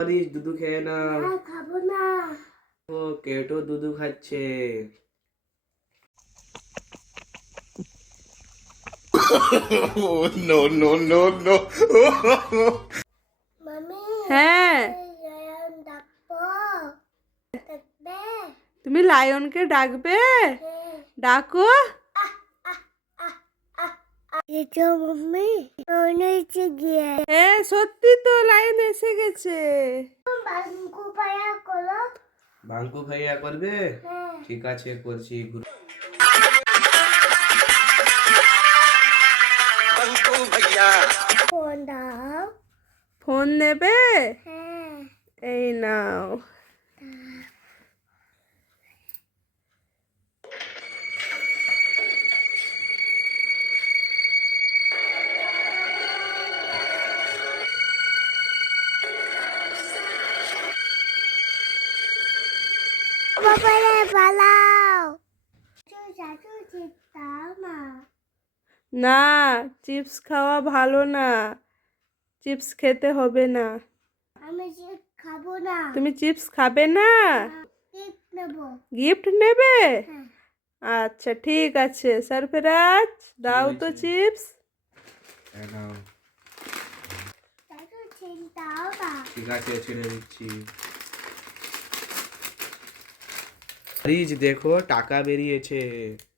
আরিস দুধু খেয়ে না। না খাব না। ও কেটো দুধু খাচ্ছে। no, no, no. মামি হ্যাঁ। লায়ন ডাকবো। ডাকবে। তুমি লায়নকে ডাকবে? হ্যাঁ। ডাকো। মাম্মি? গিয়ে হ্যাঁ সত্যি তো লায়ন এসে গেছে। বাঙ্কু করো বাঙ্কু ভাইয়া করবে? হ্যাঁ। ঠিক আছে করছি। ফোন দাও। ফোন নেবে? হ্যাঁ। এই নাও। পালাও না না চিপস খাওয়া ভালো না। চিপস খেতে হবে না। আমি যে খাব না। তুমি চিপস খাবে না? গিফট নেবে। হ্যাঁ। আচ্ছা ঠিক আছে। সারফেরাজ দাও তো চিপস। ঠিক আছে ছেড়ে দিচ্ছি। আরিস দেখো টাকা বেরিয়েছে।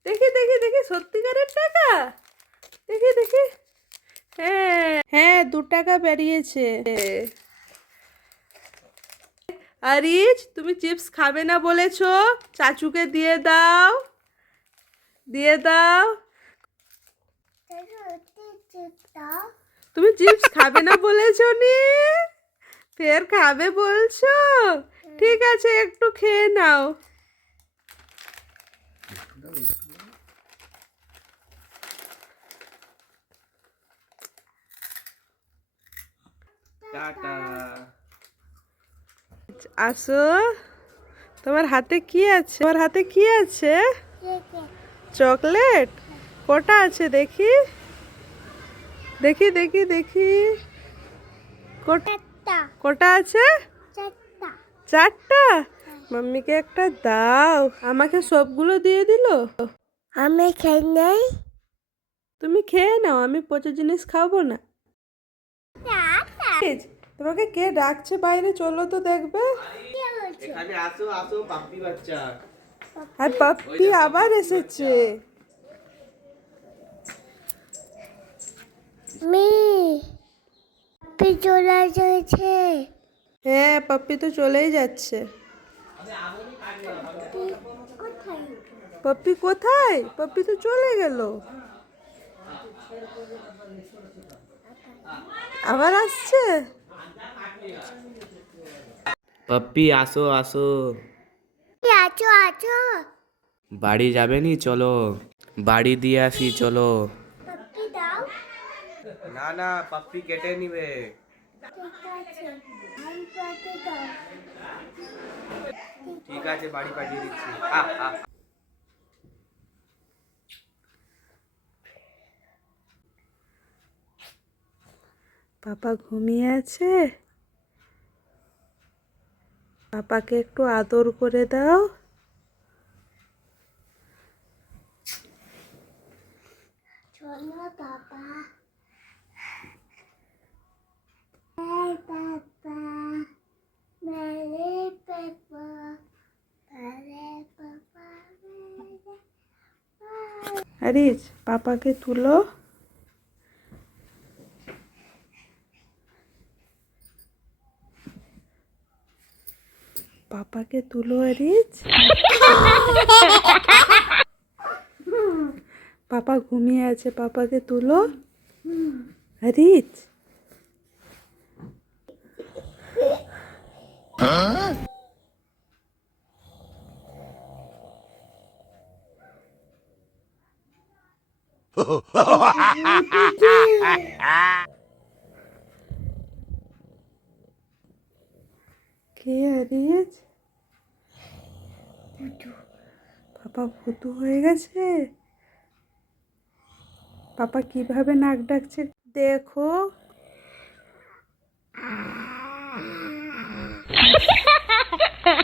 দেখি দেখি দেখি সত্যিকারের টাকা? দেখি দেখি। হ্যাঁ। হ্যাঁ দু টাকা বেরিয়েছে। আরিজ তুমি চিপস খাবে না বলেছ? চাচুকে দিয়ে দাও। দিয়ে দাও। তুমি চিপস খাবে না বলেছ নি? ফের খাবে বলছো? ঠিক আছে একটু খেয়ে নাও। আসো। তোমার হাতে কি আছে? তোমার হাতে কি আছে? চকলেট? কটা আছে দেখি? দেখি দেখি দেখি। কট- কটা আছে? চারটা। চারটা? মাম্মিকে একটা দাও। আমাকে সবগুলো দিয়ে দিল? আমি খাই নাই। তুমি খেয়ে নাও আমি পচা জিনিস খাব না। তোমাকে কে ডাকছে বাইরে? চলো তো দেখবে। এখানে আসো আসো পাপ্পি বাচ্চা। আর পাপ্পি আবার এসেছে। মি পিচোলা যাচ্ছে হ্যাঁ পাপ্পি তো চলেই যাচ্ছে। পাপ্পি কোথায়? পাপ্পি তো চলে গেল। আবার আসছে? পাপ্পি আসো আসো। আছো আছো। বাড়ি যাবে নি? চলো। বাড়ি দিয়ে আসি চলো। না না পাপ্পি কেটে নিবে। ঠিক আছে বাড়ি পাঠিয়ে দিচ্ছি। পাপা ঘুমিয়ে আছে? পাপাকে একটু আদর করে দাও। চলো বাবা আরিজ পাপাকে তুলো। পাপাকে তুলো আরিজ পাপা ঘুমিয়ে আছে পাপাকে তুলো। আরিজ কে পাপা ভুতু হয়ে গেছে? পাপা কীভাবে নাক ডাকছে দেখো।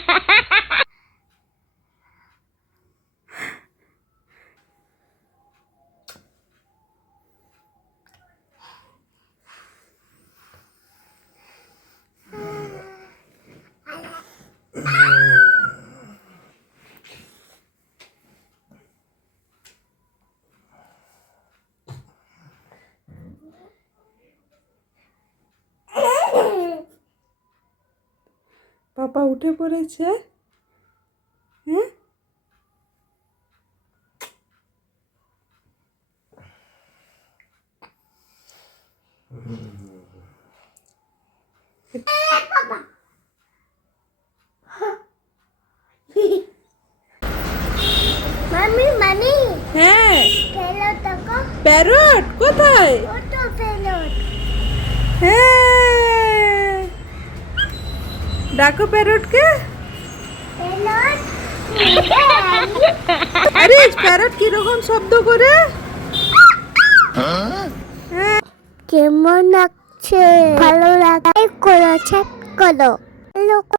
পাপা উঠে পড়েছে। হ্যাঁ? মামি মামি। হ্যাঁ। প্যারট কোথায়? হ্যাঁ। ডাকো প্যারটকে। আরে প্যারট কীরকম শব্দ করে? কেমন লাগছে? ভালো লাগে করো চেক করো।